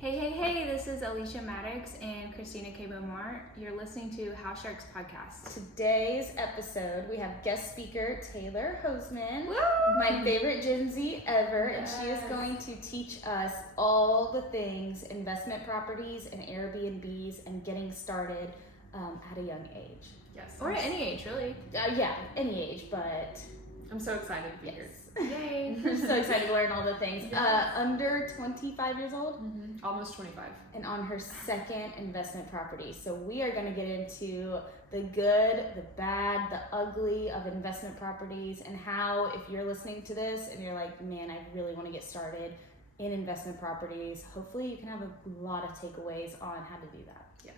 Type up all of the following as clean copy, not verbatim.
Hey, this is Alicia Maddox and Christina K. Beaumont. You're listening to House Sharks Podcast. Today's episode, we have guest speaker Taylor Hosemann, Woo! my favorite Gen Z ever, Yes. and she is going to teach us all the things investment properties and Airbnbs and getting started at a young age. Yes. Or at any age, really. Yeah, any age, but I'm so excited to be here. Yay. We're so excited to learn all the things. Yes. Under 25 years old? Mm-hmm. Almost 25. And on her second investment property. So we are going to get into the good, the bad, the ugly of investment properties, and how, if you're listening to this and you're like, man, I really want to get started in investment properties, hopefully you can have a lot of takeaways on how to do that. Yes,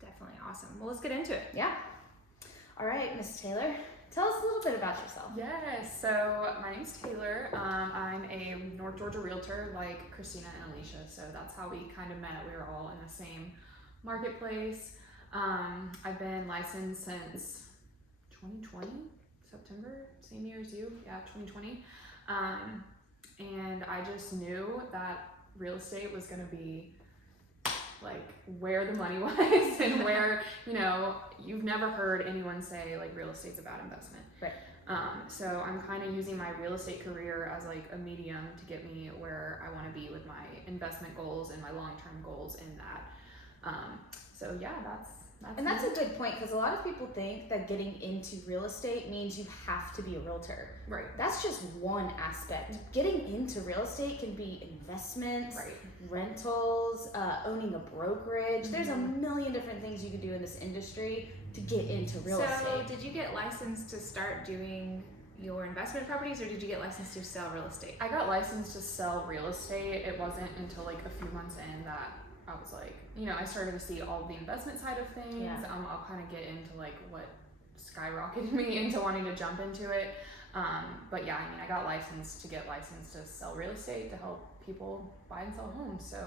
definitely awesome. Well, let's get into it. Yeah. All right, Miss Taylor, tell us a little bit about yourself. Yes, so my name's Taylor. I'm a North Georgia realtor like Christina and Alicia, so that's how we kind of met. We were all in the same marketplace. I've been licensed since 2020, September, same year as you, 2020. And I just knew that real estate was gonna be like where the money was and where, you've never heard anyone say like real estate's about investment. Right. So I'm kind of using my real estate career as like a medium to get me where I want to be with my investment goals and my long-term goals in that. So yeah, that's And that's a good point, because a lot of people think that getting into real estate means you have to be a realtor. right. That's just one aspect. Getting into real estate can be investments, Right. rentals, owning a brokerage. There's a million different things you can do in this industry to get into real So, estate. did you get licensed to start doing your investment properties, or did you get licensed to sell real estate? I got licensed to sell real estate. It wasn't until like a few months in that I was like, I started to see all the investment side of things. Yeah. I'll kind of get into like what skyrocketed me into wanting to jump into it. But yeah, I got licensed to sell real estate to help people buy and sell homes. So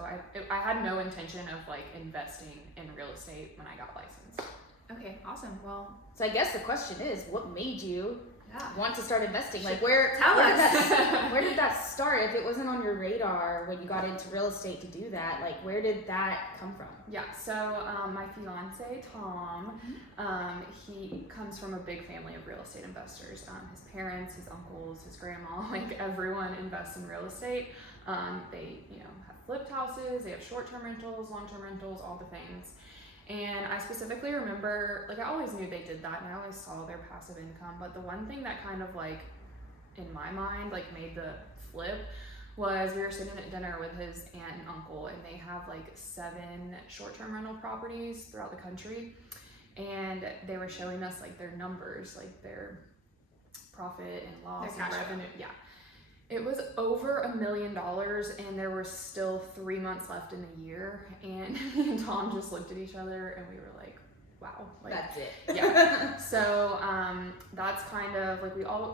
I had no intention of like investing in real estate when I got licensed. Okay, awesome. Well, So I guess the question is, what made you yeah. want to start investing? Like Tell where us. where did that start? If it wasn't on your radar when you got into real estate to do that, like where did that come from? Yeah, so my fiance, Tom, he comes from a big family of real estate investors. His parents, his uncles, his grandma, like everyone invests in real estate. They, have flipped houses, they have short-term rentals, long-term rentals, all the things. And I specifically remember, like I always knew they did that and I always saw their passive income, but the one thing that kind of like, in my mind, like made the flip was we were sitting at dinner with his aunt and uncle, and they have like 7 short-term rental properties throughout the country. And they were showing us like their numbers, like their profit and loss and revenue. Yeah. It was over $1 million, and there were still 3 months left in the year. And me and Tom just looked at each other and we were like, wow, like That's it. yeah. So that's kind of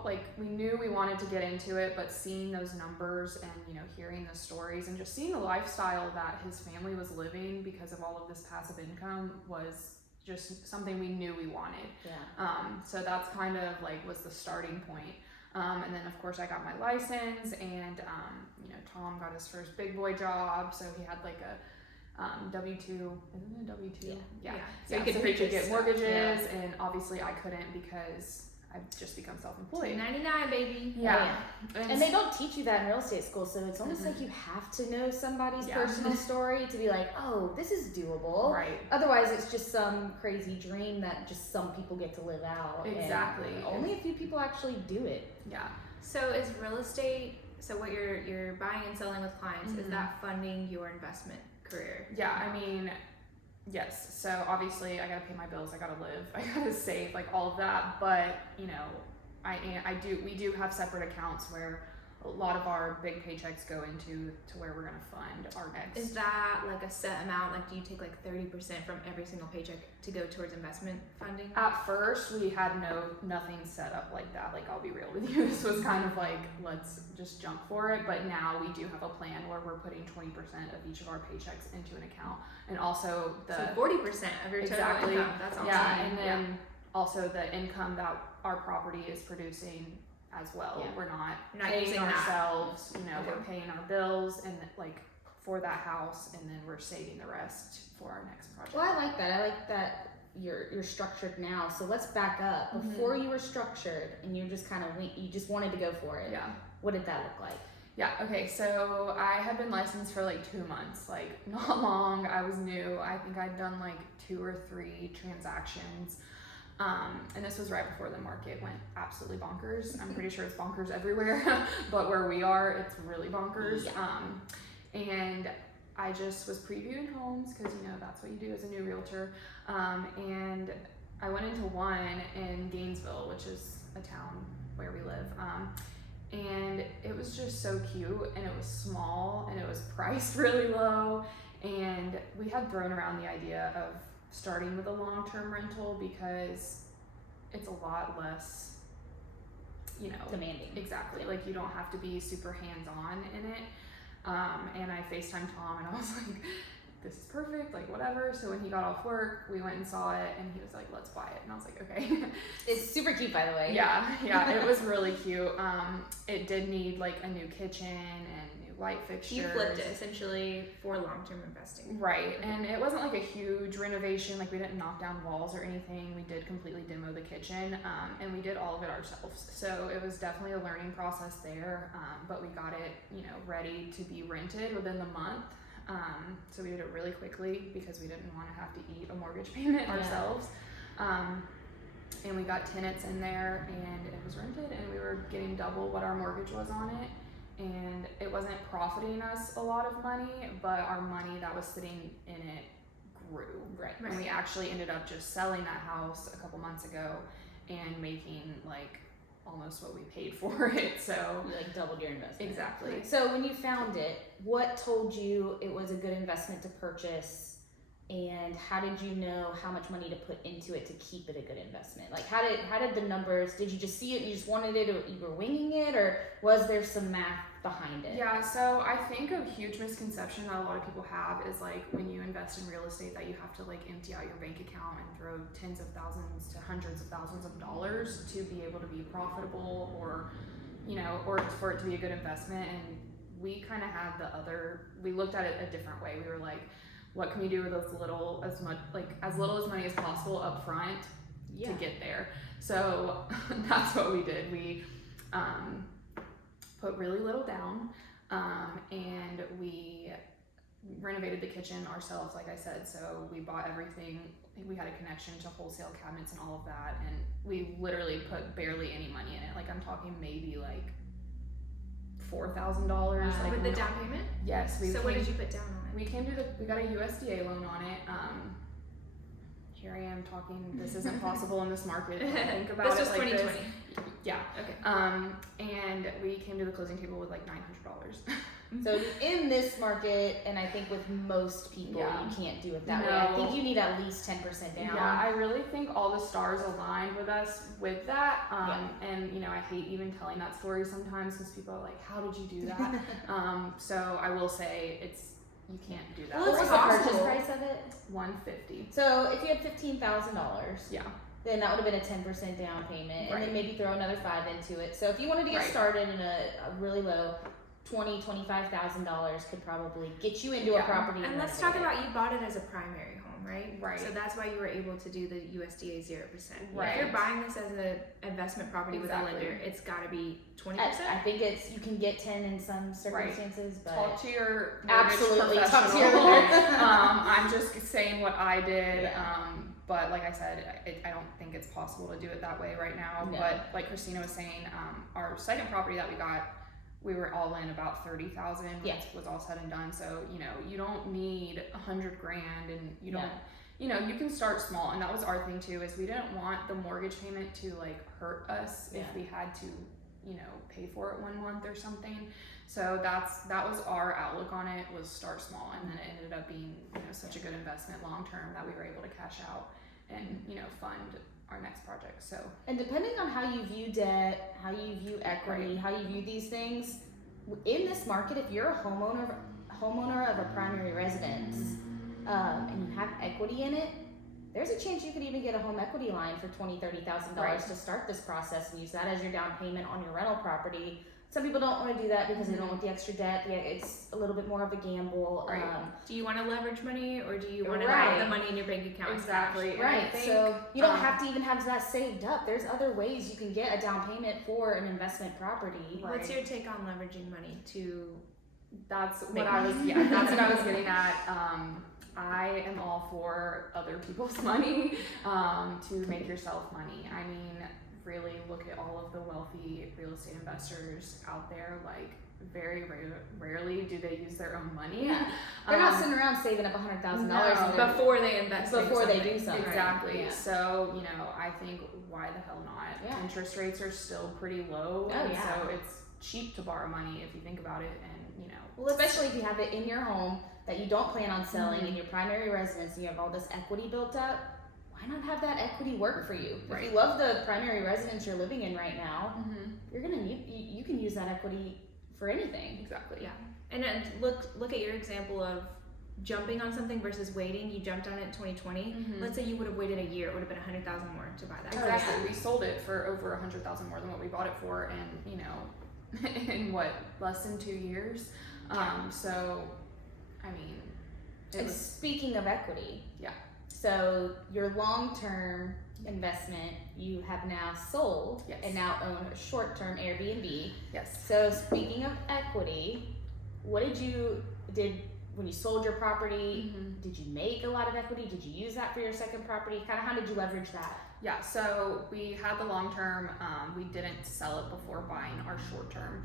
like we knew we wanted to get into it, but seeing those numbers and hearing the stories and just seeing the lifestyle that his family was living because of all of this passive income was just something we knew we wanted. Yeah. So that's kind of like was the starting point. And then of course I got my license, and Tom got his first big boy job, so he had like a W-2, isn't it a W-2? Yeah. So So he could get mortgages, and obviously I couldn't because I've just become self-employed. $2.99, baby. Yeah. And they don't teach you that in real estate school, so it's almost like you have to know somebody's personal story to be like, oh, this is doable. Right. Otherwise, it's just some crazy dream that just some people get to live out. Exactly. And only a few people actually do it. Yeah. So is real estate, so what you're buying and selling with clients, is that funding your investment career? Yeah, yes. So obviously I gotta pay my bills, I gotta live, I gotta save, like all of that. But we do have separate accounts where a lot of our big paychecks go into where we're gonna fund our next. Is that like a set amount? Like, do you take like 30% from every single paycheck to go towards investment funding? At first, we had nothing set up like that. Like, I'll be real with you. This was kind of like, let's just jump for it. But now we do have a plan where we're putting 20% of each of our paychecks into an account, and also so 40% of your total income. That's awesome. Yeah, and then also the income that our property is producing as well. Yeah. We're not You're not paying using ourselves. that. We're paying our bills, and like for that house, and then we're saving the rest for our next project. Well, I like that. I like that you're structured now. So let's back up. Before you were structured and you just kind of you just wanted to go for it. Yeah. What did that look like? Yeah, okay, so I had been licensed for like 2 months, like not long. I was new. I think I'd done like 2 or 3 transactions. And this was right before the market went absolutely bonkers. I'm pretty sure it's bonkers everywhere, but where we are, it's really bonkers. Yeah. And I just was previewing homes because, you know, that's what you do as a new realtor. And I went into one in Gainesville, which is a town where we live. And it was just so cute, and it was small, and it was priced really low. And we had thrown around the idea of starting with a long-term rental because it's a lot less, you know, demanding. Exactly. Like, you don't have to be super hands-on in it. And I FaceTimed Tom, and I was like, this is perfect, like whatever. So when he got off work, we went and saw it, and he was like, let's buy it. And I was like, okay. It's super cute, by the way. Yeah, it was really cute. It did need like a new kitchen and new light fixtures. You flipped it essentially for long-term investing. Right, and it wasn't like a huge renovation, like we didn't knock down walls or anything. We did completely demo the kitchen, and we did all of it ourselves. So it was definitely a learning process there, but we got it, you know, ready to be rented within the month. So we did it really quickly because we didn't want to have to eat a mortgage payment ourselves. And we got tenants in there, and it was rented, and we were getting double what our mortgage was on it. And it wasn't profiting us a lot of money, but our money that was sitting in it grew. Right. And we actually ended up just selling that house a couple months ago and making like almost what we paid for it. So You like doubled your investment. exactly. So when you found it, what told you it was a good investment to purchase? And how did you know how much money to put into it to keep it a good investment? Like, how did the numbers, did you just see it and you just wanted it, or you were winging it, or was there some math behind it? Yeah, so I think a huge misconception that a lot of people have is like when you invest in real estate that you have to like empty out your bank account and throw tens of thousands to hundreds of thousands of dollars to be able to be profitable, or, you know, or for it to be a good investment. And we kind of had we looked at it a different way. We were like, what can we do with as little as money as possible up front to get there? So that's what we did. We put really little down, and we renovated the kitchen ourselves, like I said. So we bought everything. We had a connection to wholesale cabinets and all of that, and we literally put barely any money in it. Like, I'm talking maybe like $4,000. Like, with the down payment? Yes. So what did you put down on it? We got a USDA loan on it. Here I am talking, this isn't possible in this market. Think about this was it like 2020. this. Yeah. Okay. And we came to the closing table with like $900. So in this market, and I think with most people, you can't do it that way. I think you need at least 10% down. Yeah, I really think all the stars aligned with us with that. And, you know, I hate even telling that story sometimes because people are like, how did you do that? So I will say you can't do that. Well, what's the purchase price of it? $150. So if you had $15,000, Yeah. then that would have been a 10% down payment, and then maybe throw another $5,000 into it. So if you wanted to get started in a really low, $25,000 could probably get you into a property. And let's talk about, you bought it as a primary home, right? Right. So that's why you were able to do the USDA 0%. Right. If you're buying this as an investment property with a lender, it's got to be 20%. I think you can get 10 in some circumstances, but talk to your absolutely mortgage talk to your professional. lender. I'm just saying what I did. But like I said, I don't think it's possible to do it that way right now. No. But like Christina was saying, our second property that we got, we were all in about $30,000 was all said and done. So, you know, you don't need $100,000, and you don't, you know, you can start small. And that was our thing too, is we didn't want the mortgage payment to like hurt us if we had to, you know, pay for it 1 month or something. So that was our outlook on it, was start small. And then it ended up being, you know, such a good investment long term that we were able to cash out and, you know, fund our next project. So, and depending on how you view debt, how you view equity, how you view these things in this market, if you're a homeowner of a primary residence, and you have equity in it, there's a chance you could even get a home equity line for $20,000-$30,000 to start this process and use that as your down payment on your rental property some people don't want to do that because they don't want the extra debt. Yeah, it's a little bit more of a gamble. Right. Do you want to leverage money, or do you want to Right. have the money in your bank account? Exactly. Cash? And I Right. think, So you don't have to even have that saved up. There's other ways you can get a down payment for an investment property. Right. What's your take on leveraging money to? That's Make what I was. money. Yeah, that's what I was getting at. I am all for other people's money to make yourself money. I mean, really look at all of the wealthy real estate investors out there. Like, very rarely do they use their own money. Yeah. They're not sitting around saving up $100,000 No. Before they invest in before they something. do something. Exactly. Yeah. So, you know, I think why the hell not? Yeah. Interest rates are still pretty low. Oh, and yeah. So it's cheap to borrow money if you think about it. And, you know, Well, especially if you have it in your home that you don't plan on selling Mhm. in your primary residence and you have all this equity built up, why not have that equity work for you? Right. If you love the primary residence you're living in right now, you're gonna need, you can use that equity for anything. exactly. Yeah. And then look at your example of jumping on something versus waiting. You jumped on it in 2020. Mhm. Let's say you would have waited a year, it would have been 100,000 more to buy that. Exactly. yeah. We sold it for over 100,000 more than what we bought it for, and you know, in what, less than 2 years. So, I mean, it And was, speaking of equity, Yeah. so your long-term investment you have now sold Yes. and now own a short-term Airbnb. yes. So speaking of equity, what did when you sold your property? Mhm. Did you make a lot of equity? Did you use that for your second property? Kind of how did you leverage that? Yeah, so we had the long term. We didn't sell it before buying our short term.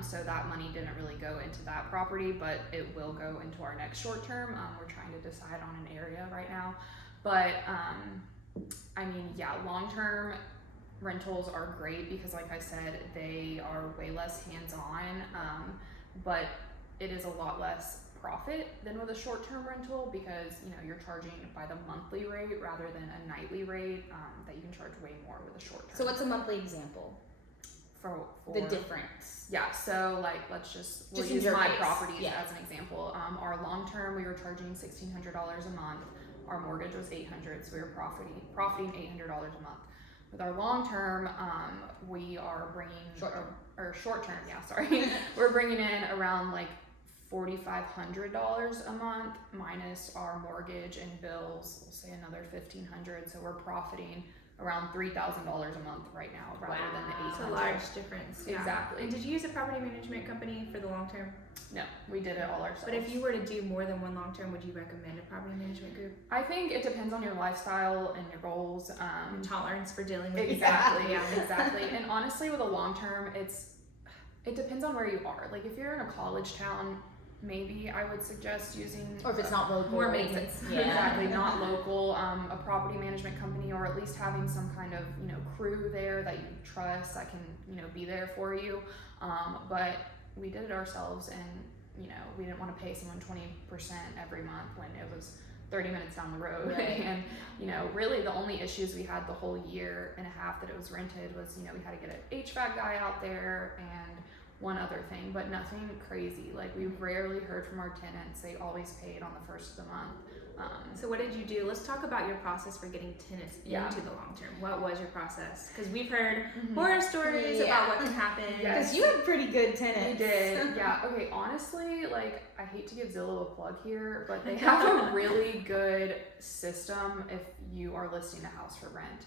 So that money didn't really go into that property, but it will go into our next short term. We're trying to decide on an area right now. But I mean, yeah, long term rentals are great because, like I said, they are way less hands on, but it is a lot less profit than with a short-term rental because, you know, you're charging by the monthly rate rather than a nightly rate that you can charge way more with a short term. So what's a monthly example? for The difference. Yeah, so like we'll in use your my case, properties yeah. as an example. Our long term we were charging $1,600 a month. Our mortgage was $800, so we were profiting $800 a month. With our long term, we are bringing short term, yeah, sorry, we're bringing in around like $4,500 a month minus our mortgage and bills. We'll say another $1,500, so we're profiting around $3,000 a month right now rather than the It's a $800. large difference. Yeah. Exactly. And did you use a property management company for the long term? No, we did it all ourselves. But if you were to do more than one long term, would you recommend a property management group? I think it depends on your lifestyle and your goals. Tolerance for dealing with Exactly, yeah. exactly. And honestly, with a long term, it depends on where you are. Like if you're in a college town, maybe I would suggest using, Or if it's not local. more maintenance. Yeah. exactly, not local, a property management company, or at least having some kind of, you know, crew there that you trust that can, you know, be there for you. But we did it ourselves, and you know, we didn't want to pay someone 20% every month when it was 30 minutes down the road. Right. And you know, really the only issues we had the whole year and a half that it was rented was, you know, we had to get an HVAC guy out there and one other thing, but nothing crazy. Like we rarely heard from our tenants. They always paid on the first of the month. So what did you do? Let's talk about your process for getting tenants Yeah. into the long term. What was your process? Because we've heard Mhm. horror stories Yeah. about what can happen. Yes. Because you had pretty good We tenants. did, yeah. Okay, honestly, like I hate to give Zillow a plug here, but they have a really good system if you are listing a house for rent.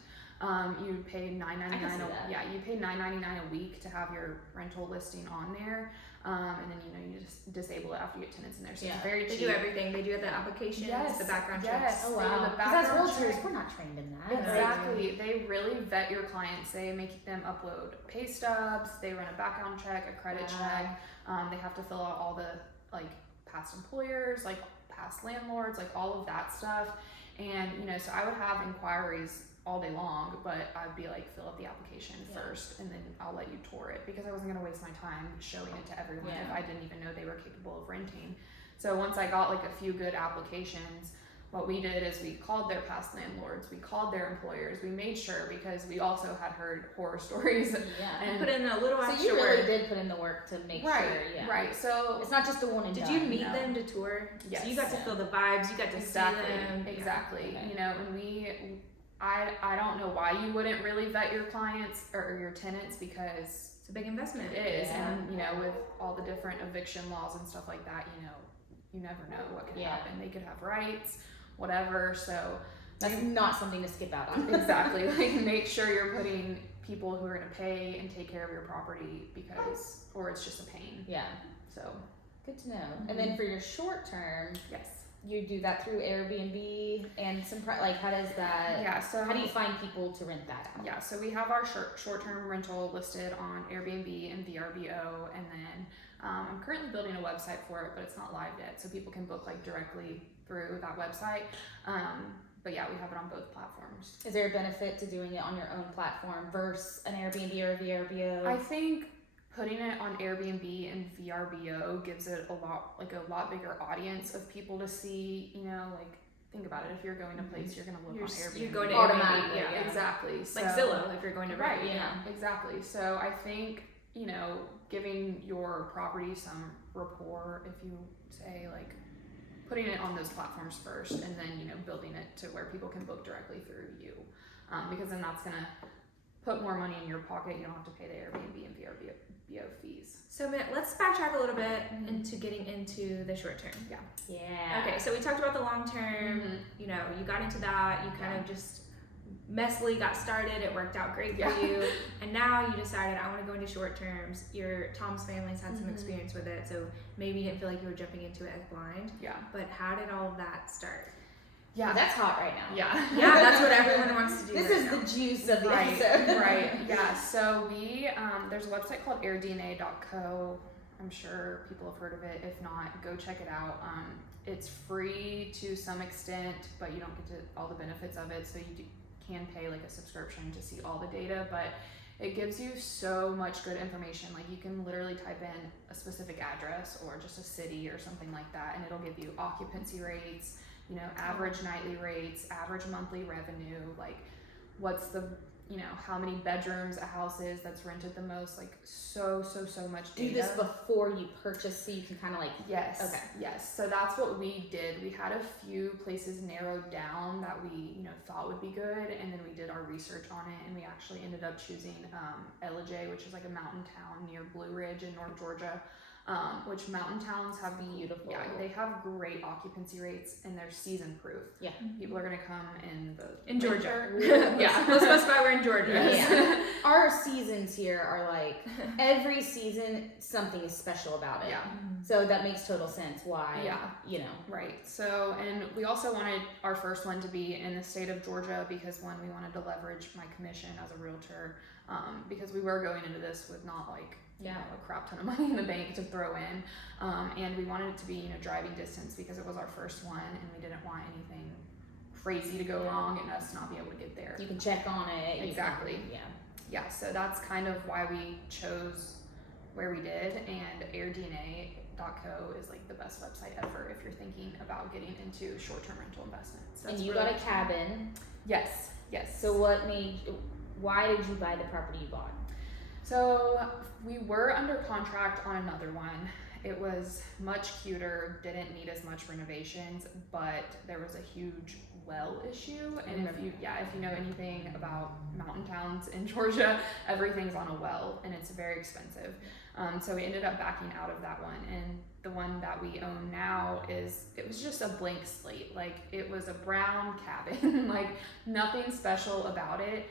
You pay $9.99. I can see that. Yeah, you pay $9.99 a week to have your rental listing on there, and then you know you just disable it after you get tenants in there. So Yeah. it's very They cheap. do everything. They do the applications, Yes, the background yes. checks. Oh They do wow. the Because as background realtors, check. we're not trained in that. Exactly. They really vet your clients. They make them upload pay stubs. They run a background check, a credit check. They have to fill out all the like past employers, like past landlords, like all of that stuff. And you know, so I would have inquiries all day long, but I'd be like, fill out the application Yeah. first, and then I'll let you tour it because I wasn't gonna waste my time showing it to everyone if Yeah. I didn't even know they were capable of renting. So once I got like a few good applications, what we did is we called their past landlords, we called their employers, we made sure because we also had heard horror stories. Yeah. And Put in a little So extra you really work. did put in the work to make right, sure. Yeah. right. So It's not just the one and Did done. you meet no. them to tour? Yes. So you got to Yeah. feel the vibes. You got to exactly, see them. Yeah. exactly. Okay. You know, and I don't know why you wouldn't really vet your clients or your tenants because It's a big investment. It is, Yeah. and with all the different eviction laws and stuff like that, you never know what could happen. They could have rights, whatever. So That's not something to skip out on. exactly, like make sure you're putting people who are going to pay and take care of your property or it's just a pain. Yeah. So Good to know. And then for your short term, yes. you do that through Airbnb and how does that? Yeah. So how do you find people to rent that out? Yeah, so we have our short-term rental listed on Airbnb and VRBO, and then I'm currently building a website for it, but it's not live yet, so people can book directly through that website. But yeah, we have it on both platforms. Is there a benefit to doing it on your own platform versus an Airbnb or a VRBO? I think putting it on Airbnb and VRBO gives it a lot bigger audience of people to see. Think about it. If you're going to a place, you're going to look on Airbnb. You're going to automatically. Airbnb, Yeah, exactly. So, like Zillow, if you're going to right, rent. yeah, exactly. So I think giving your property some rapport, if you say putting it on those platforms first, and then building it to where people can book directly through you, because then that's gonna put more money in your pocket. You don't have to pay the Airbnb and VRBO fees. So let's backtrack a little bit into getting into the short term. Yeah. Okay, so we talked about the long term. You got into that. You kind of just messily got started. It worked out great for you, and now you decided I want to go into short terms. Tom's family's had some experience with it, so maybe you didn't feel like you were jumping into it as blind. Yeah. But how did all of that start? Yeah. That's hot right now. Yeah. Yeah, that's what everyone wants to do. This right is now. the juice of the Right. episode. Right. Yeah. So we there's a website called airdna.co. I'm sure people have heard of it. If not, go check it out. It's free to some extent, but you don't get to all the benefits of it. So you can pay a subscription to see all the data, but it gives you so much good information. You can literally type in a specific address or just a city or something like that, and it'll give you occupancy rates, average nightly rates, average monthly revenue, what's the how many bedrooms a house is that's rented the most, so much data. Do this before you purchase so you can kind of Yes. Okay. Yes. So that's what we did. We had a few places narrowed down that we, thought would be good, and then we did our research on it, and we actually ended up choosing Ellijay, which is a mountain town near Blue Ridge in North Georgia. Which mountain towns have beautiful. Yeah, they have great occupancy rates, and they're season proof. Yeah. People are gonna come in Georgia. Yeah. Let's specify we're in Georgia. Yeah. Our seasons here are every season something is special about it. Yeah. So that makes total sense why. Yeah. Right. So, and we also wanted our first one to be in the state of Georgia because one, we wanted to leverage my commission as a realtor, because we were going into this with not a crap ton of money in the bank to throw in, and we wanted it to be driving distance because it was our first one, and we didn't want anything crazy to go wrong and us not be able to get there. You can check on it. Exactly. Yeah. So that's kind of why we chose where we did, and airdna.co is the best website ever if you're thinking about getting into short-term rental investments. And you got a cabin. Yes. So why did you buy the property you bought? So we were under contract on another one. It was much cuter, didn't need as much renovations, but there was a huge well issue. And if you know anything about mountain towns in Georgia, everything's on a well and it's very expensive. So we ended up backing out of that one. And the one that we own now it was just a blank slate. It was a brown cabin, nothing special about it.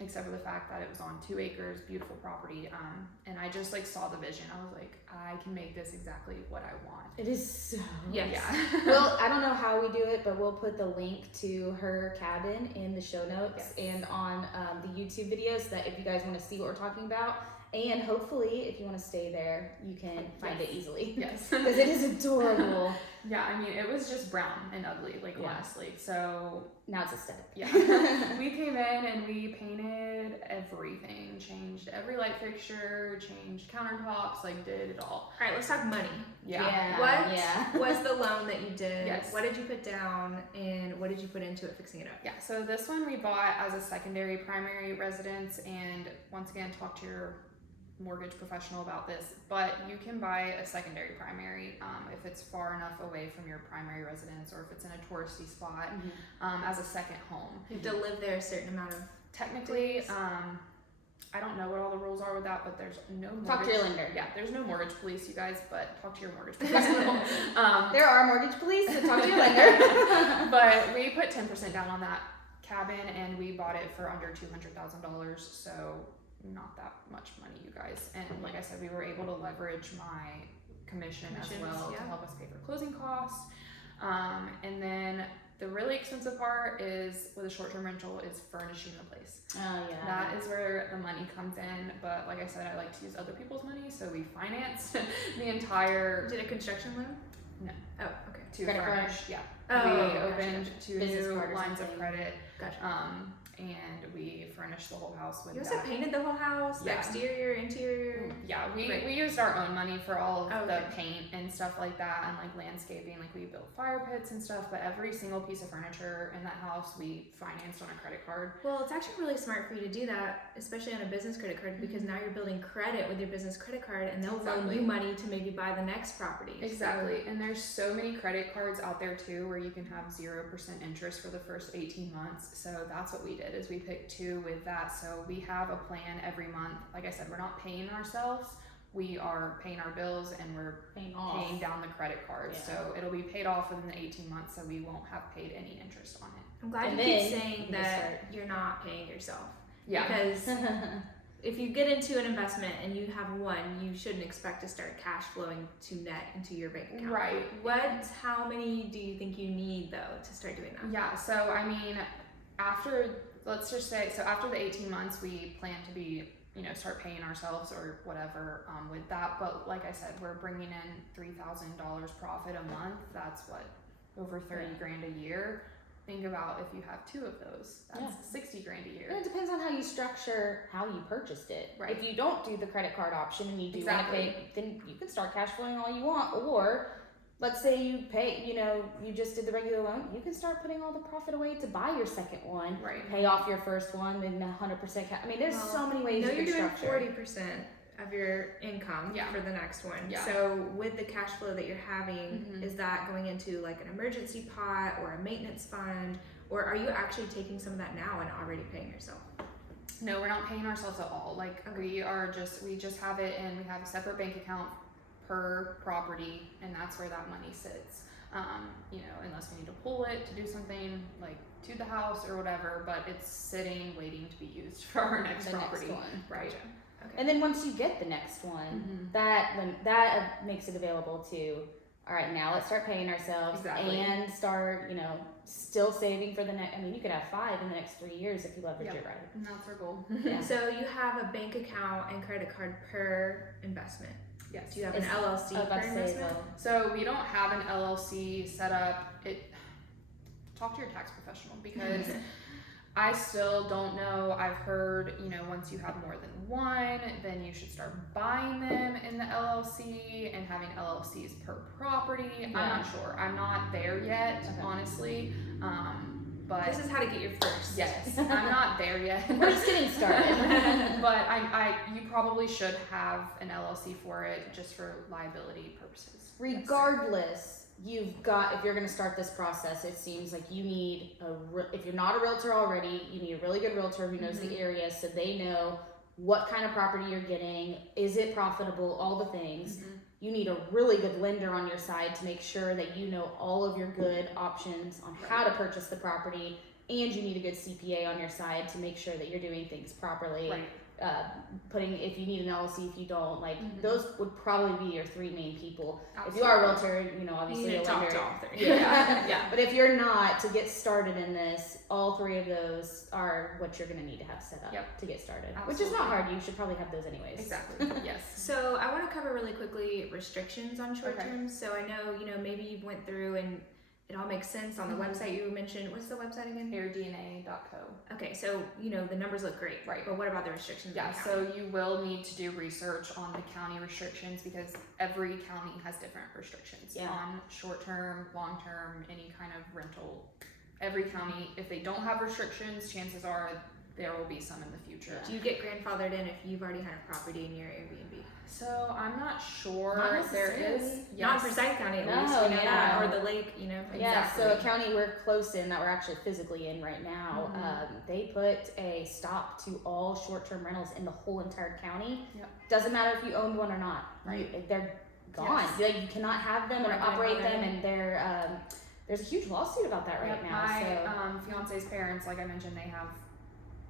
Except for the fact that it was on 2 acres, beautiful property, and I just saw the vision. I was I can make this exactly what I want. It is so. Yes. Yeah. Well, I don't know how we do it, but we'll put the link to her cabin in the show notes and on the YouTube video, so that if you guys want to see what we're talking about, and hopefully if you want to stay there, you can find it easily. Yes. Because it is adorable. Yeah, I mean, it was just brown and ugly, honestly. So now it's aesthetic. yeah, we came in and we painted everything, changed every light fixture, changed countertops, did it all. All right, let's talk money. Yeah. What was the loan that you did? Yes. What did you put down, and what did you put into it fixing it up? Yeah, so this one we bought as a secondary primary residence, and once again, talk to your mortgage professional about this, but you can buy a secondary primary if it's far enough away from your primary residence, or if it's in a touristy spot, as a second home. You have to live there a certain amount of Technically, days? I don't know what all the rules are with that, but there's no mortgage. Talk to your lender. Yeah, there's no mortgage police, you guys, but talk to your mortgage professional. There are mortgage police, so talk to your lender. But we put 10% down on that cabin, and we bought it for under $200,000, so not that much money, you guys. And like I said, we were able to leverage my commission as well to help us pay for closing costs. And then the really expensive part is with a short-term rental is furnishing the place. Oh yeah. That is where the money comes in. But like I said, I like to use other people's money, so we financed the entire. Did a construction loan? No. Oh, okay. To Credit card? furnish, yeah. Oh, We gotcha, opened two Business new card or lines of something. credit. Gotcha. And we furnished the whole house with You also that. painted the whole house, the Yeah. exterior, interior. Yeah, we Right. used our own money for all of the Okay. paint and stuff like that, and like landscaping. Like we built fire pits and stuff. But every single piece of furniture in that house we financed on a credit card. Well, it's actually really smart for you to do that, especially on a business credit card, because now you're building credit with your business credit card, and they'll loan Exactly. you money to maybe buy the next property. Exactly, and there's so many credit cards out there too, where you can have 0% interest for the first 18 months. So that's what we did, is we picked two with that. So we have a plan every month. Like I said, we're not paying ourselves, we are paying our bills, and we're paying down the credit cards. Yeah. So it'll be paid off within the 18 months, so we won't have paid any interest on it. I'm glad And you keep then saying you can that you're not paying yourself. Yeah. Because if you get into an investment and you have one, you shouldn't expect to start cash flowing to net into your bank account. Right. How many do you think you need though to start doing that? Yeah, so I mean, let's just say, after the 18 months, we plan to be, start paying ourselves or whatever with that. But like I said, we're bringing in $3,000 profit a month. That's what, over 30 grand a year. Think about if you have two of those, that's 60 grand a year. And it depends on how you structure how you purchased it. Right. If you don't do the credit card option and you do want to Exactly. pay, then you can start cash flowing all you want. Or let's say you pay, you just did the regular loan, you can start putting all the profit away to buy your second one, Right. pay off your first one, then 100% cash. I mean, there's so many ways No, you you're can doing structure. 40% of your income Yeah. for the next one. Yeah. So with the cash flow that you're having, Mhm. is that going into like an emergency pot or a maintenance fund, or are you actually taking some of that now and already paying yourself? No, we're not paying ourselves at all. Like we just have it, and we have a separate bank account per property, and that's where that money sits. Unless we need to pull it to do something like to the house or whatever, but it's sitting waiting to be used for our next The property. next one. Right. Gotcha. Okay. And then once you get the next one, Mhm. that makes it available to, all right, now let's start paying ourselves Exactly. and start, still saving for the next. I mean, you could have 5 in the next 3 years if you leverage Yep. it right. And that's our goal. Yeah. So you have a bank account and credit card per investment. Yes. Do you have an It's- LLC I was per about to say, investment? though. So we don't have an LLC set up. Talk to your tax professional, because I still don't know. I've heard, once you have more than one, then you should start buying them in the LLC and having LLCs per property. I'm not sure. I'm not there yet, honestly. But This is how to get your first. yes, I'm not there yet. We're just getting started. But you probably should have an LLC for it, just for liability purposes. Regardless, if you're going to start this process, it seems like you need if you're not a realtor already, you need a really good realtor who knows the area, so they know what kind of property you're getting, is it profitable, all the things. Mhm. You need a really good lender on your side to make sure that you know all of your good options on how to purchase the property, and you need a good CPA on your side to make sure that you're doing things properly. Right. If you need an LLC, if you don't, Mhm. those would probably be your 3 main people. Absolutely. If you are a realtor, obviously You need a to talk lender. to all three. Yeah. But if you're not, to get started in this, all 3 of those are what you're going to need to have set up Yep. to get started. Which Absolutely. is not hard. You should probably have those anyways. Exactly. Yes. So I want to cover really quickly restrictions on short Okay. terms. So I know, maybe you went through and it all makes sense on the Mhm. website you mentioned. What's the website again? AirDNA.co. Okay, so the numbers look great. Right. But what about the restrictions? Yeah, in the so county? you will need to do research on the county restrictions, because every county has different restrictions on short-term, long-term, any kind of rental. Every county, if they don't have restrictions, chances are there will be some in the future. Do you get grandfathered in if you've already had a property in your Airbnb? So I'm not sure. Not There is necessarily. Not in Forsyth County at No, least, you know yeah. that, or the lake, you know. Yeah, Exactly. so a county we're close in that we're actually physically in right now, they put a stop to all short-term rentals in the whole entire county. Yep. Doesn't matter if you owned one or not. Right. They're gone. Yes. Like, you cannot have them or Right, operate right. them, and they're there's a huge lawsuit about that right Yep, now. my fiance's parents, like I mentioned, they have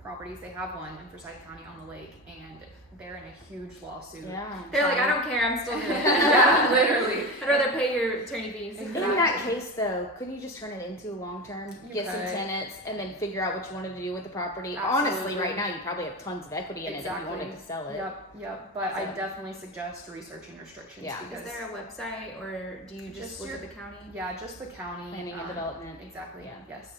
properties. They have one in Forsyth County on the lake, and they're in a huge lawsuit. So yeah. They're like, I don't care, I'm still doing it. Yeah, literally. I'd rather pay your attorney fees. In that case, though, couldn't you just turn it into a long term, You get some could. tenants, and then figure out what you wanted to do with the property? Absolutely. Honestly, right now you probably have tons of equity in it if you Exactly. wanted to sell it. Yep. But I So- definitely suggest researching restrictions. Yeah. Because, Is there a website, or do you just look at the county? Yeah, just the county. Planning and development. Exactly. Yeah. Yes.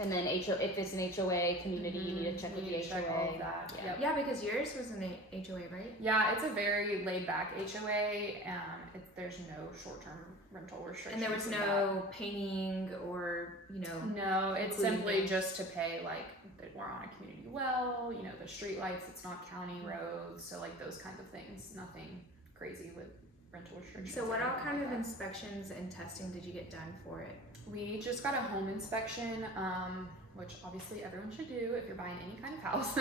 And then if it's an HOA community, you need to check You with need the to check HOA. all of that. Yeah. Yep. Yeah, because yours was an HOA, right? Yeah, it's a very laid back HOA. There's no short term rental restrictions. And there was with no painting or, you know. that. No, it's including simply things. just to pay like that we're on a community well. You know, the street lights. It's not county roads, so like those kinds of things. Nothing crazy with rental restrictions. So or what all anything kind like of that. inspections and testing did you get done for it? We just got a home inspection, which obviously everyone should do if you're buying any kind of house.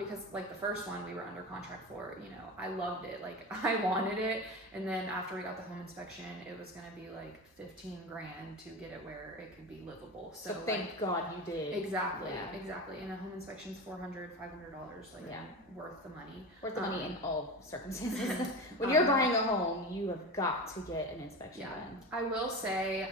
Because like the first one we were under contract for, you know, I loved it. Like I wanted it. And then after we got the home inspection, it was gonna be like $15,000 to get it where it could be livable. So thank God you did. Exactly. Yeah. Exactly. And a home inspection's $400, $500, like Yeah. worth the money. Worth the money in all circumstances. When Um, you're buying a home, you have got to get an inspection Yeah. done. I will say,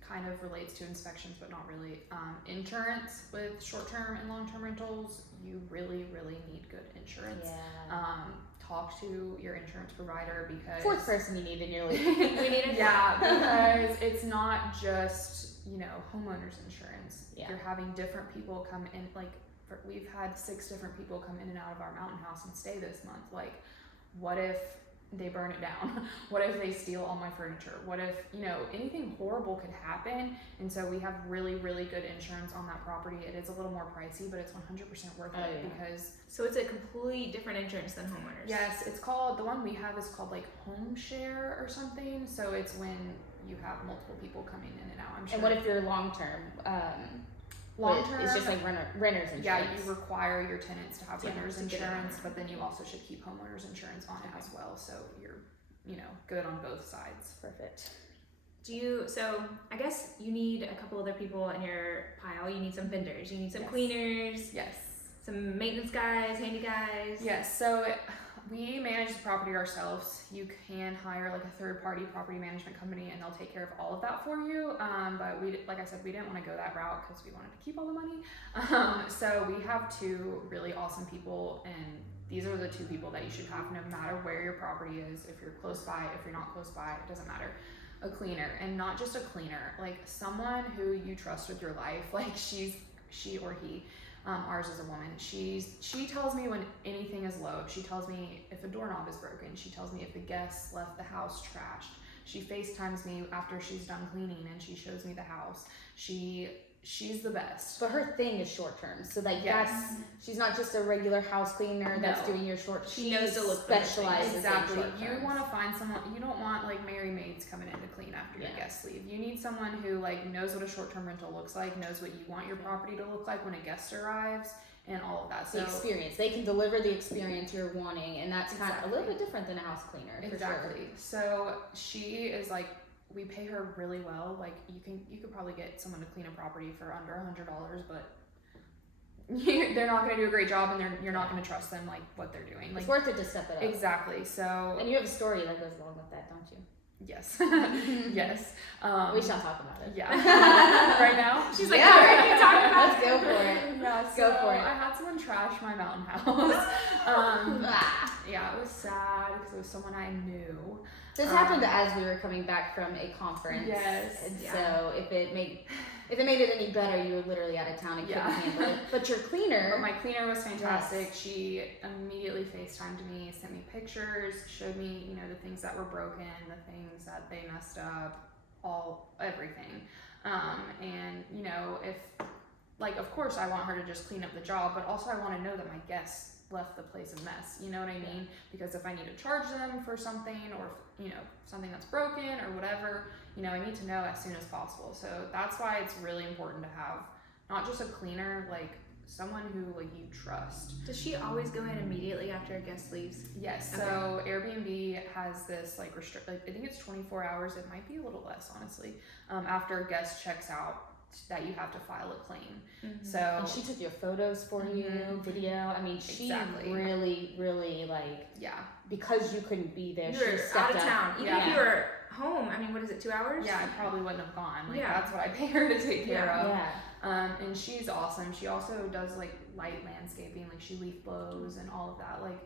kind of relates to inspections, but not really. Insurance with short-term and long-term rentals, you really, really need good insurance. Yeah. Talk to your insurance provider because Fourth person you need in your life. We need a yeah, because it's not just, you know, homeowners insurance. Yeah. You're having different people come in, like we've had 6 different people come in and out of our mountain house and stay this month. Like, what if they burn it down? What if they steal all my furniture? What if, you know, anything horrible could happen? And so we have really, really good insurance on that property. It is a little more pricey, but it's 100% worth Oh, it yeah. because So it's a completely different insurance than homeowners. yes, it's called, the one we have is called like home share or something. So it's when you have multiple people coming in and out. I'm sure. And what if you're long term? long term? It's just like renter's insurance. Yeah, you require your tenants to have Yeah, renter's to get it insurance, on. but then you also should keep homeowners insurance on it as well. So you're, you know, good on both sides. Perfect. So I guess you need a couple other people in your pile. You need some vendors. You need some Yes. cleaners, Yes. some maintenance guys, handy guys. Yes. So we manage the property ourselves. You can hire like a third-party property management company, and they'll take care of all of that for you. But we, like I said, we didn't want to go that route because we wanted to keep all the money. So we have 2 really awesome people, and these are the 2 people that you should have no matter where your property is. If you're close by, if you're not close by, it doesn't matter. A cleaner, and not just a cleaner, like someone who you trust with your life. Like she or he. Ours is a woman. She tells me when anything is low. She tells me if a doorknob is broken. She tells me if the guests left the house trashed. She FaceTimes me after she's done cleaning and she shows me the house. She's the best. But her thing is short term, so like Yes. she's not just a regular house cleaner that's No. doing your short. She knows to look for those things. specializes Exactly. in short You terms. want to find someone. You don't want like Mary maids coming in to clean after your Yeah. guests leave. You need someone who like knows what a short-term rental looks like, knows what you want your property to look like when a guest arrives, and all of that. the So experience. They can deliver the experience you're wanting, and that's kind of a Exactly. little bit different than a house cleaner. For exactly. So she is like, we pay her really well. Like you could probably get someone to clean a property for under $100, but they're not going to do a great job, and you're not going to trust them like what they're doing. Sure. Like It's worth it to step it up. exactly. So And you have a story that goes along with that, don't you? yes, yes. We shall talk about it. Yeah. Right now? She's like, Yeah, all right, you talk about Let's go for it. Yeah, Go so for it. I had someone trash my mountain house. Ah. Yeah, it was sad because it was someone I knew. This happened as we were coming back from a conference. Yes. And Yeah. so if it made it any better, you were literally out of town and couldn't Yeah. handle it. But your cleaner, But my cleaner was fantastic. Yes. She immediately FaceTimed me, sent me pictures, showed me, you know, the things that were broken, the things that they messed up, everything. And you know, if like, of course I want her to just clean up the job, but also I want to know that my guests left the place a mess, you know what I mean? Because if I need to charge them for something, or, you know, something that's broken or whatever, you know, I need to know as soon as possible. So that's why it's really important to have not just a cleaner, like someone who like you trust. Does she always go in immediately after a guest leaves? Yes. Okay. So Airbnb has this like like I think it's 24 hours. It might be a little less, honestly. After a guest checks out, that you have to file a claim. So And she took your photos for you, video. I mean, she really, really like, because you couldn't be there, You she were stepped out of town. up. Even if you were home, I mean, what is it, 2 hours? I probably wouldn't have gone. Like that's what I pay her to take care of. And she's awesome. She also does like light landscaping, like she leaf blows and all of that. Like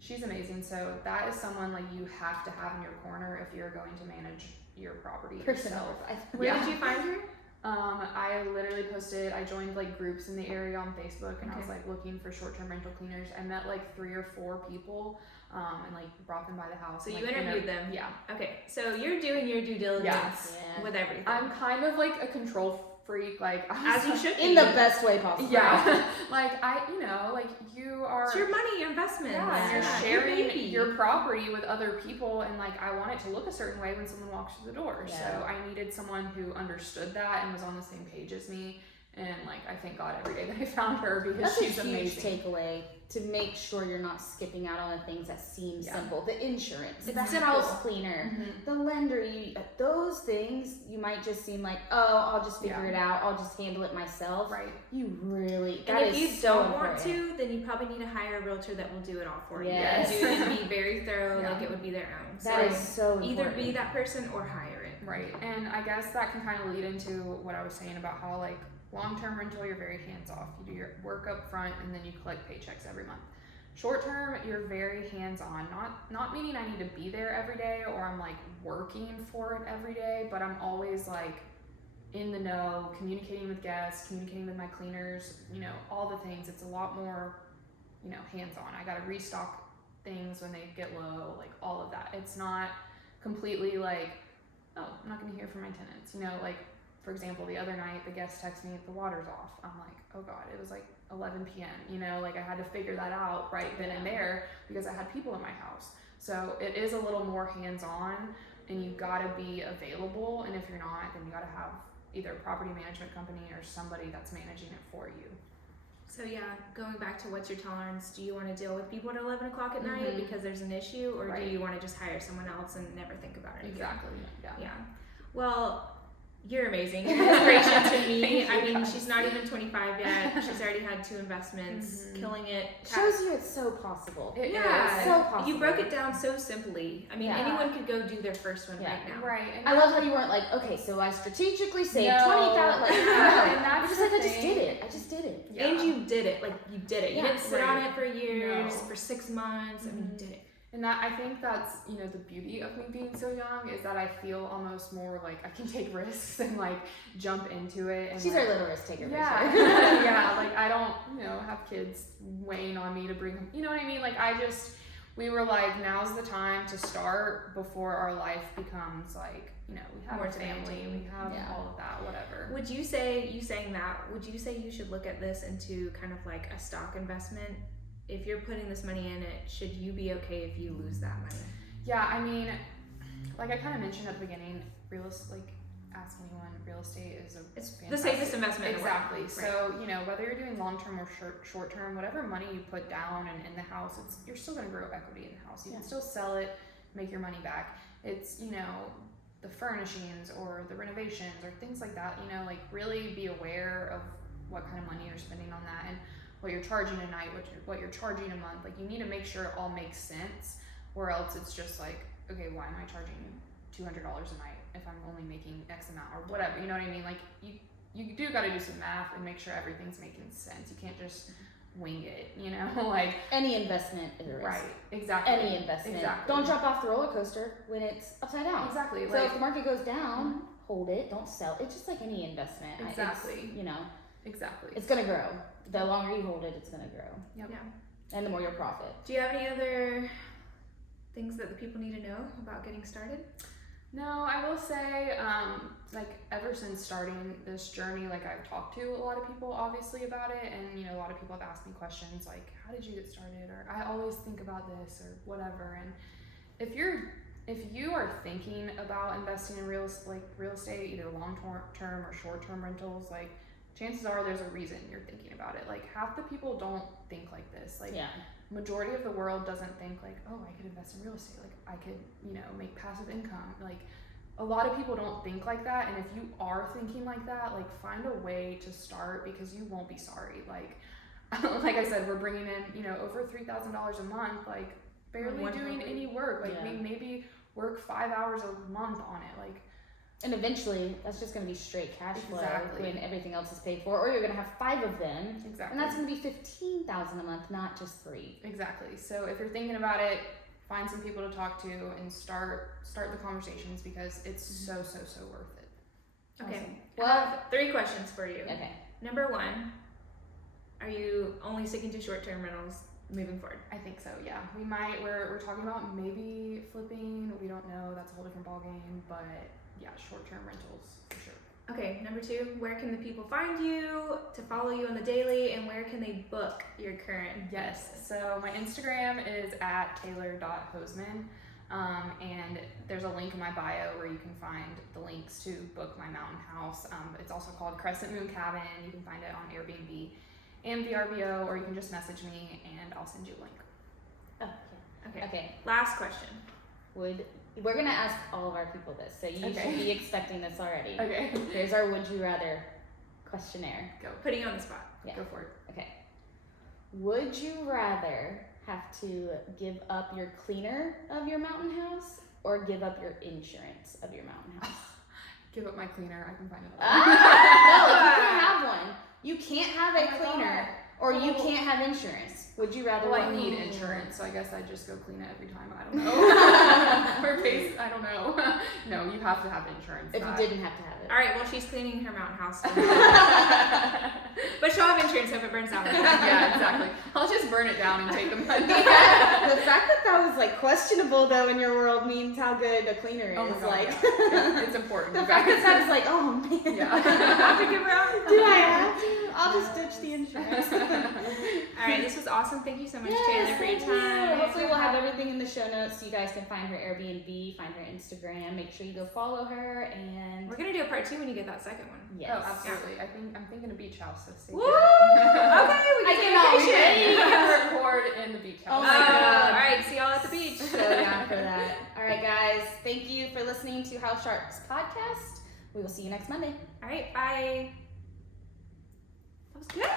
she's amazing. So that is someone like you have to have in your corner if you're going to manage your property yourself. Where did you find her? I literally I joined like groups in the area on Facebook, and I was like looking for short-term rental cleaners. I met like 3 or 4 people, and like brought them by the house. So and, you like, interviewed them? Yeah. Okay, so you're doing your due diligence with everything. I'm kind of like a control freak, like as you should be. In the best way possible. Yeah. Like you know, like you are. It's your money, your investment. You're sharing your property with other people, and like I want it to look a certain way when someone walks through the door. So I needed someone who understood that and was on the same page as me. And like I thank God every day that I found her, because she's a huge amazing. takeaway, to make sure you're not skipping out on the things that seem simple. The insurance, the It's house cleaner, the lender. Those things you might just seem like, oh, I'll just figure it out. I'll just handle it myself. Right. You really. And if you don't want to, then you probably need to hire a realtor that will do it all for you. Yes. Do it and be very thorough, like it would be their own. That is so important. Either be that person or hire it. Right. And I guess that can kind of lead into what I was saying about how like long-term rental, you're very hands-off. You do your work up front and then you collect paychecks every month. Short-term, you're very hands-on. Not meaning I need to be there every day or I'm like working for it every day, but I'm always like in the know, communicating with guests, communicating with my cleaners, you know, all the things. It's a lot more, you know, hands-on. I gotta restock things when they get low, like all of that. It's not completely like, oh, I'm not gonna hear from my tenants, you know, like for example, the other night, the guest texted me, the water's off. I'm like, oh God, it was like 11 p.m. You know, like I had to figure that out right then and there because I had people in my house. So it is a little more hands-on, and you gotta be available. And if you're not, then you gotta have either a property management company or somebody that's managing it for you. So going back to what's your tolerance, do you want to deal with people at 11 o'clock at night because there's an issue, or do you want to just hire someone else and never think about it again? Exactly, yeah. Well, you're amazing. You're an inspiration to me. I mean, she's not even 25 yet. She's already had 2 investments, killing it. Shows you it's so possible. It is so possible. You broke it down so simply. I mean, anyone could go do their first one right now. Right. And I love how you weren't like, okay, so I strategically saved 20,000. Like, and that's just like, I just did it. I just did it. Yeah. And you did it. Like, you did it. You didn't sit on it for years, for 6 months. I mean, you did it. And that, I think that's, you know, the beauty of me being so young is that I feel almost more like I can take risks and like jump into it. And she's like, our little risk taker. Yeah. Yeah. Like I don't, you know, have kids weighing on me to bring them, you know what I mean? Like we were like, now's the time to start before our life becomes like, you know, we have more a family, we have all of that, whatever. Would you say, you saying that, would you say you should look at this into kind of like a stock investment? If you're putting this money in it, should you be okay if you lose that money? Yeah, I mean, like I kind of mentioned at the beginning, ask anyone, real estate is it's the safest investment. Exactly. In the world. Right. So, you know, whether you're doing long-term or short-term, whatever money you put down and in the house, you're still going to grow equity in the house. You can still sell it, make your money back. It's, you know, the furnishings or the renovations or things like that, you know, like really be aware of what kind of money you're spending on that and what you're charging a night, what you're charging a month. Like you need to make sure it all makes sense, or else it's just like, okay, why am I charging $200 a night if I'm only making X amount or whatever? You know what I mean? Like you do got to do some math and make sure everything's making sense. You can't just wing it, you know? Like any investment is a risk. Right, exactly. Any investment. Exactly. Don't jump off the roller coaster when it's upside down. Exactly. So if the market goes down, hold it. Don't sell. It's just like any investment. Exactly. You know. Exactly. It's gonna grow. The longer you hold it, it's gonna grow. Yep. Yeah. And the more you'll profit. Do you have any other things that the people need to know about getting started? No, I will say like ever since starting this journey, like I've talked to a lot of people obviously about it, and you know, a lot of people have asked me questions like, how did you get started, or I always think about this, or whatever. And if you are thinking about investing in real estate, either long-term or short-term rentals, like chances are there's a reason you're thinking about it. Like half the people don't think like this. Like majority of the world doesn't think like, oh, I could invest in real estate. Like I could, you know, make passive income. Like a lot of people don't think like that. And if you are thinking like that, like find a way to start, because you won't be sorry. Like I said, we're bringing in, you know, over $3,000 a month, like barely doing any work. Like maybe work 5 hours a month on it. Like, and eventually that's just going to be straight cash flow when everything else is paid for, or you're going to have 5 of them, and that's going to be $15,000 a month, not just 3. Exactly. So if you're thinking about it, find some people to talk to and start the conversations, because it's so worth it. Okay. Awesome. Well, I have 3 questions for you. Okay. Number 1, are you only sticking to short-term rentals moving forward? I think so, yeah. We're talking about maybe flipping. We don't know. That's a whole different ballgame, but yeah, short-term rentals for sure. Okay, number 2, where can the people find you to follow you on the daily, and where can they book your current? Yes, so my Instagram is at taylor.hosemann, and there's a link in my bio where you can find the links to book my mountain house. It's also called Crescent Moon Cabin. You can find it on Airbnb and VRBO, or you can just message me and I'll send you a link. Oh, okay. Last question. We're gonna ask all of our people this, so you should be expecting this already. Okay. Here's our would you rather questionnaire. Go. Putting you on the spot. Yeah. Go for it. Okay. Would you rather have to give up your cleaner of your mountain house, or give up your insurance of your mountain house? Give up my cleaner. I can find it. No, you can't have one. You can't have a cleaner, or you can't have insurance. Would you rather? Well, I need insurance, so I guess I just go clean it every time. I don't know. Or pays. I don't know. No, you have to have insurance. If you didn't have to have it. All right. Well, she's cleaning her mountain house, but she'll have insurance if it burns down. Yeah, exactly. I'll just burn it down and take the money. The fact that was like questionable though in your world means how good a cleaner is. Oh my God, like it's important. the fact that was like, oh man, Yeah. I have to give her out. do I have to? I'll just ditch the insurance. All right. This was awesome. Thank you so much, Yes, Taylor, for your thank you. time. Hopefully we'll have everything in the show notes so you guys can find her Airbnb, find her Instagram. Make sure you go follow her, and We're gonna do a part 2 when you get that second one. yes. Oh, absolutely. I'm thinking a beach house, so stay Woo! tuned. Okay, we I can cannot do vacation. wait. We can record in the beach Oh house. my God. All right. See y'all at the beach. So down for that. All right, guys. Thank you for listening to House Sharks podcast. We will see you next Monday. All right. Bye. That was good.